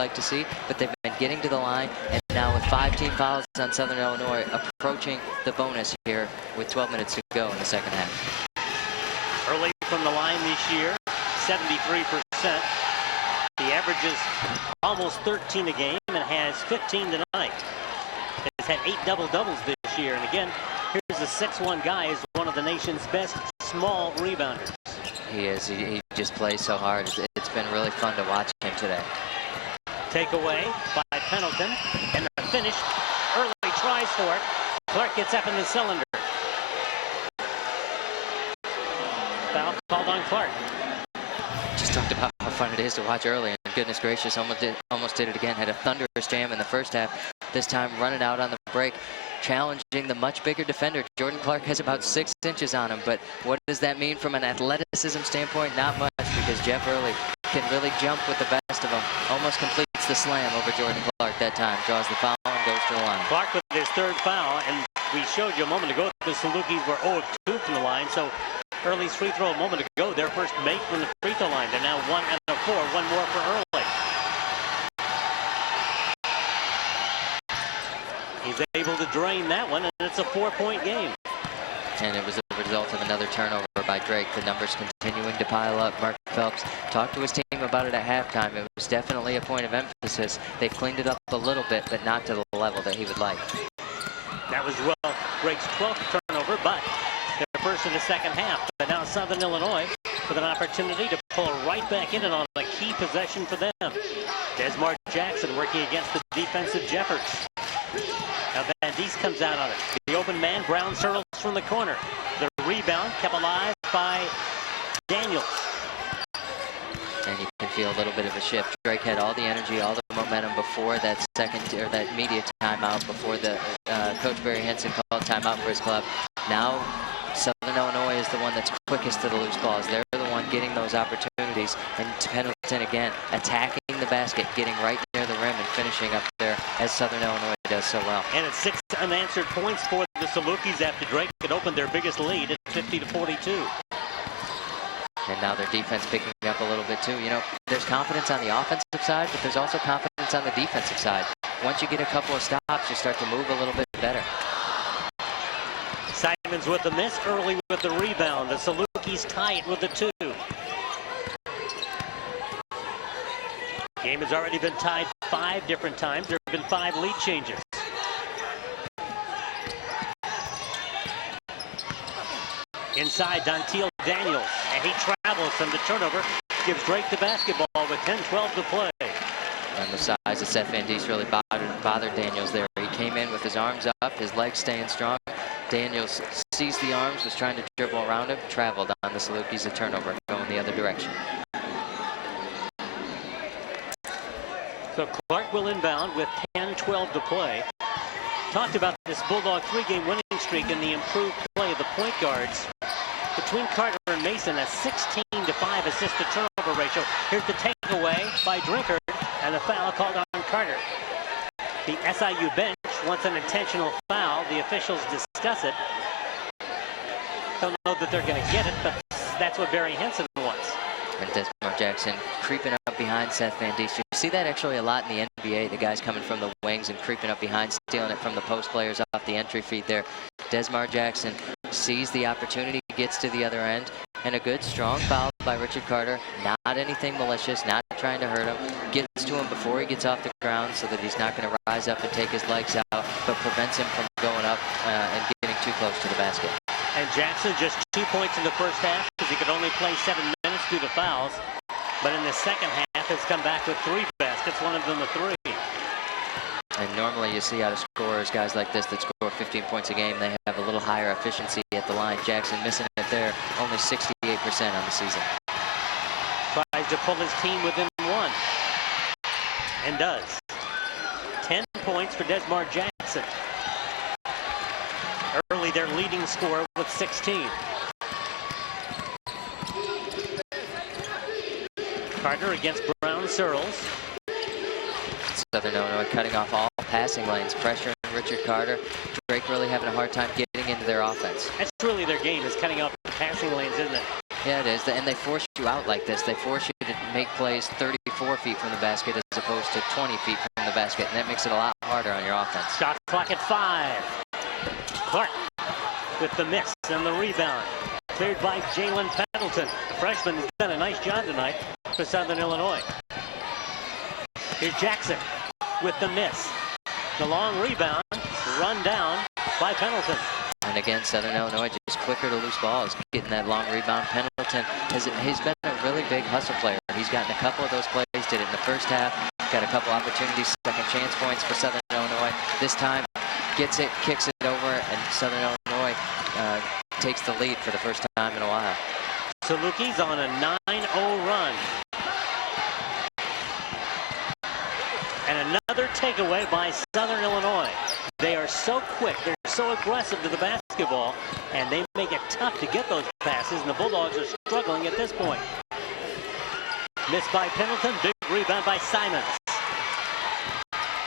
like to see, but they've been getting to the line, and now with 5 team fouls on Southern Illinois, approaching the bonus here with 12 minutes to go in the second half. Early from the line this year, 73%. He averages almost 13 a game and has 15 tonight. He's had 8 double-doubles this year, and again, here's a 6'1" guy, is one of the nation's best small rebounders. He is. He just plays so hard. It's been really fun to watch him today. Takeaway by Pendleton, and the finish. Early tries for it. Clark gets up in the cylinder. Foul called on Clark. Just talked about how fun it is to watch early, and goodness gracious, almost did it again. Had a thunderous jam in the first half. This time running out on the break, challenging the much bigger defender. Jordan Clark has about 6 inches on him, but what does that mean from an athleticism standpoint? Not much, because Jeff Early can really jump with the best of them. Almost completes the slam over Jordan Clark that time. Draws the foul and goes to the line. Clark with his 3rd foul, and we showed you a moment ago the Salukis were 0 of 2 from the line, so Early's free throw a moment ago, their first make from the free throw line. They're now 1 and 4, 1 more for Early. He's able to drain that one, and it's a 4-point game. And it was a result of another turnover by Drake. The numbers continuing to pile up. Mark Phelps talked to his team about it at halftime. It was definitely a point of emphasis. They've cleaned it up a little bit, but not to the level that he would like. That was Drake's 12th turnover, but they're first in the second half. But now Southern Illinois with an opportunity to pull right back in and on a key possession for them. Desmar Jackson working against the defensive Jeffords. Now Van Diest comes out on it. The open man, Brown Searles from the corner. The rebound kept alive by Daniels. And you can feel a little bit of a shift. Drake had all the energy, all the momentum before that that media timeout, before the Coach Barry Henson called timeout for his club. Now Southern Illinois is the one that's quickest to the loose balls. They're the one getting those opportunities. And Pendleton again attacking the basket, getting right near the rim and finishing up there, as Southern Illinois does so well. And it's 6 unanswered points for the Salukis after Drake had opened their biggest lead at 50-42. And now their defense picking up a little bit too. You know, there's confidence on the offensive side, but there's also confidence on the defensive side. Once you get a couple of stops, you start to move a little bit better. Simons with the miss, Early with the rebound. The Salukis tie it with the 2. Game has already been tied 5 different times. There have been 5 lead changes. Inside, Dontiel Daniels, and he travels from the turnover, gives Drake the basketball with 10-12 to play. And the size of Seth Van Diest really bothered Daniels there. He came in with his arms up, his legs staying strong. Daniels seized the arms, was trying to dribble around him, traveled on the Salukis, a turnover going the other direction. So Clark will inbound with 10-12 to play. Talked about this Bulldog 3-game winning streak and the improved play of the point guards. Between Carter and Mason, a 16-5 assist-to-turnover ratio. Here's the takeaway by Drinkard, and a foul called on Carter. The SIU bench wants an intentional foul. The officials discuss it. Don't know that they're going to get it, but that's what Barry Henson wants. And Desmar Jackson creeping up behind Seth Van Diest. You see that actually a lot in the NBA, the guys coming from the wings and creeping up behind, stealing it from the post players off the entry feed there. Desmar Jackson sees the opportunity, gets to the other end, and a good strong foul by Richard Carter. Not anything malicious, not trying to hurt him. Gets to him before he gets off the ground so that he's not going to rise up and take his legs out, but prevents him from going up and getting too close to the basket. And Jackson just 2 points in the first half because he could only play 7 minutes due to fouls. But in the second half has come back with 3 baskets, one of them a 3. And normally you see out of scorers, guys like this that score 15 points a game, they have a little higher efficiency at the line. Jackson missing it there, only 68% on the season. Tries to pull his team within 1. And does. 10 points for Desmar Jackson. Early their leading scorer with 16. Carter against Brown Searles. Southern Illinois cutting off all passing lanes, pressuring Richard Carter. Drake really having a hard time getting into their offense. That's really their game, is cutting off the passing lanes, isn't it? Yeah, it is. And they force you out like this. They force you to make plays 30, 4 feet from the basket as opposed to 20 feet from the basket, and that makes it a lot harder on your offense. Shot clock at 5. Clark with the miss and the rebound. Cleared by Jalen Pendleton. The freshman has done a nice job tonight for Southern Illinois. Here's Jackson with the miss. The long rebound, run down by Pendleton. And again, Southern Illinois just quicker to loose balls, getting that long rebound. Pendleton, he's been a really big hustle player. He's gotten a couple of those plays, did it in the first half, got a couple opportunities, second chance points for Southern Illinois. This time, gets it, kicks it over, and Southern Illinois takes the lead for the first time in a while. Salukis on a 9-0 run. And another takeaway by Southern Illinois. They are so quick, they're so aggressive to the basketball, and they make it tough to get those passes, and the Bulldogs are struggling at this point. Missed by Pendleton, big rebound by Simons.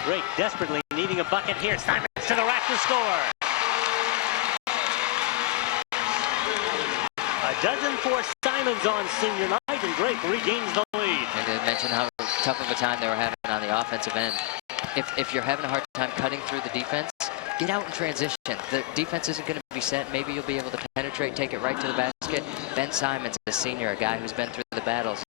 Drake desperately needing a bucket here. Simons to the rack to score. A dozen for Simons on senior night, and Drake regains the lead. And to mention how tough of a time they were having on the offensive end. If you're having a hard time cutting through the defense, get out in transition. The defense isn't going to be set. Maybe you'll be able to penetrate, take it right to the basket. Ben Simons, a senior, a guy who's been through the battles,